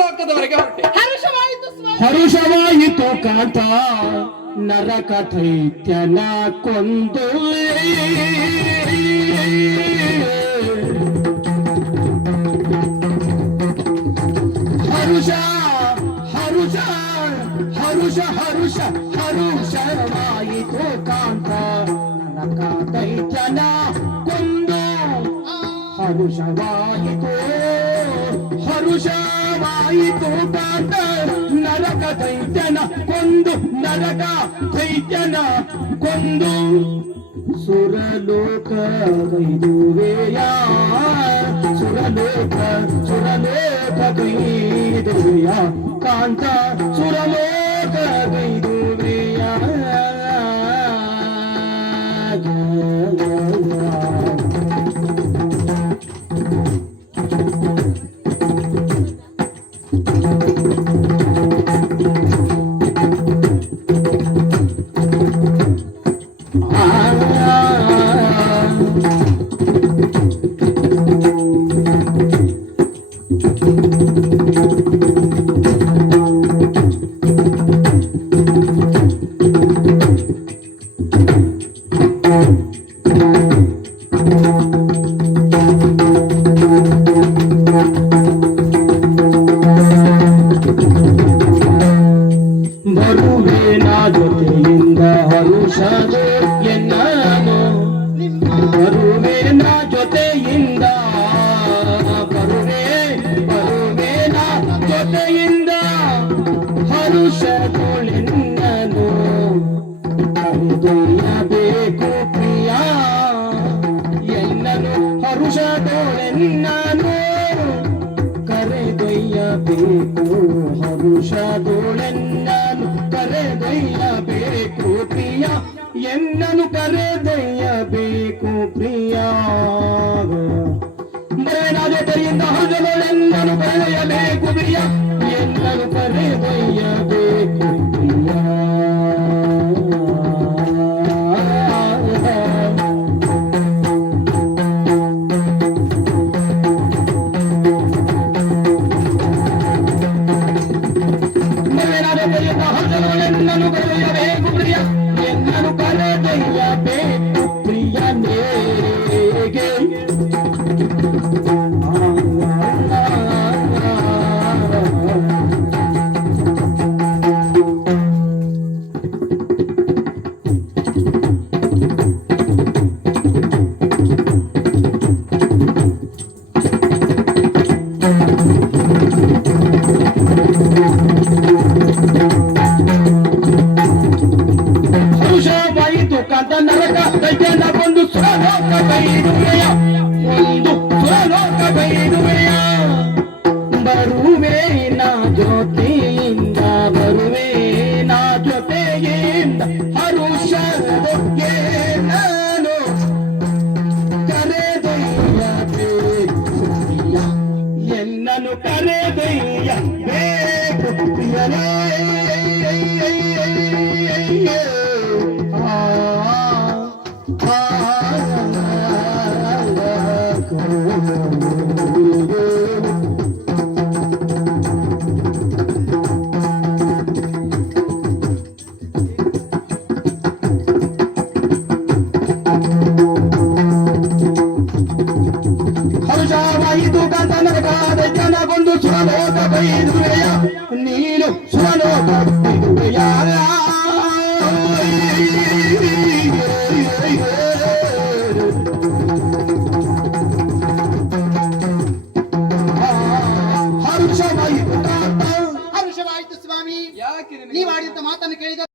ಲೋಕದವರೆಗೆ ಹೊರಟೆ. ಹರುಷವಾಯಿತು ಕಾಂತ ನರಕ ದೈತ್ಯನ ಕೊಂದು ಹರುಷ ಹರುಷ ಹರುಷ ಹರುಷ ಹರುಷವಾಯಿತು ಕಾಂತ ನರಕ ದೈತ್ಯನ ಕೊಂದು ಹರುಷವಾಯಿತು ಹರುಷವಾಯಿತು ಕಾಂತ ನರಕ ದೈತ್ಯನ ಕೊಂದು ನರಕ ದೈತ್ಯನ ಕೊಂದು ಸುರಲೋಕ ಗೈದುವೆಯ ಸುರಲೋಕ ಗೈದುವೆಯ ಕಾಂತ ಸುರಲೋಕ ಗೈದುವೆಯ ಬರುವೇನ ಜೊತೆಯಿಂದ ಹರುಷದು ಎನ್ನನು ಬರುವೇನ ಜೊತೆಯಿಂದ ಬರುವೇನ ಜೊತೆಯಿಂದ ಹರುಷದೊಳೆನ್ನನು ಕರೆದೊಯ್ಯಬೇಕು ಪ್ರಿಯ ಎನ್ನನು ಹರುಷದೊಳೆನ್ನನು ಕರೆದೊಯ್ಯಬೇಕು ಹರುಷದೊಳೆನ್ನನು ಕರೆದೊಯ್ಯಬೇಕು ಪ್ರಿಯ ಎನ್ನನು ಕರೆದೊಯ್ಯಬೇಕು ಪ್ರಿಯ ಬರೆನಾದೆಯಿಂದ ಹರುಷದೊಳೆನ್ನನು ಕರೆದೊಯ್ಯಬೇಕು ಪ್ರಿಯ ಎನ್ನನು ಕರೆದೊಯ್ಯಬೇಕು ಪ್ರಿಯ ಹರುಷದೊಳೆನ್ನನು ಕರೆದೊಯ್ಯಬೇಕು ಪ್ರಿಯ ಎನ್ನನು ಕರೆದೊಯ್ಯಬೇಕು ಪ್ರಿಯನೇಗೆ ಹರುಷವಾಯಿತು ಕಾಂತ ನರಕ ದೈತ್ಯನ ಕೊಂದು ಸುರಲೋಕ ಗೈದುವೆಯ ಒಂದು ಸುರಲೋಕ ಗೈದುವೆಯ ಬರುವೇನ ಜೊತೆಯಿಂದ ಬರುವೇನ ಜೊತೆಯಿಂದ ಹರುಷದೊಗೆ ನಾನು ಕರೆದೊಯ್ಯಬೇಕು ಪ್ರಿಯ ಎನ್ನನು ಕರೆದೊಯ್ಯಬೇಕು ಪ್ರಿಯನೇ ಹರುಷವಾಯಿತು ಕಾಂತ ನರಕ ದೈತ್ಯನಗೊಂದು ಸುರಲೋಕ ಗೈದುವೆಯ ನೀನು ಸುರಲೋಕ ಗೈದುವೆಯ ಹರುಷವಾಯಿತು ಸ್ವಾಮಿ. ಯಾಕೆ ನೀವು ಆಡಿದ ಮಾತನ್ನು ಕೇಳಿದ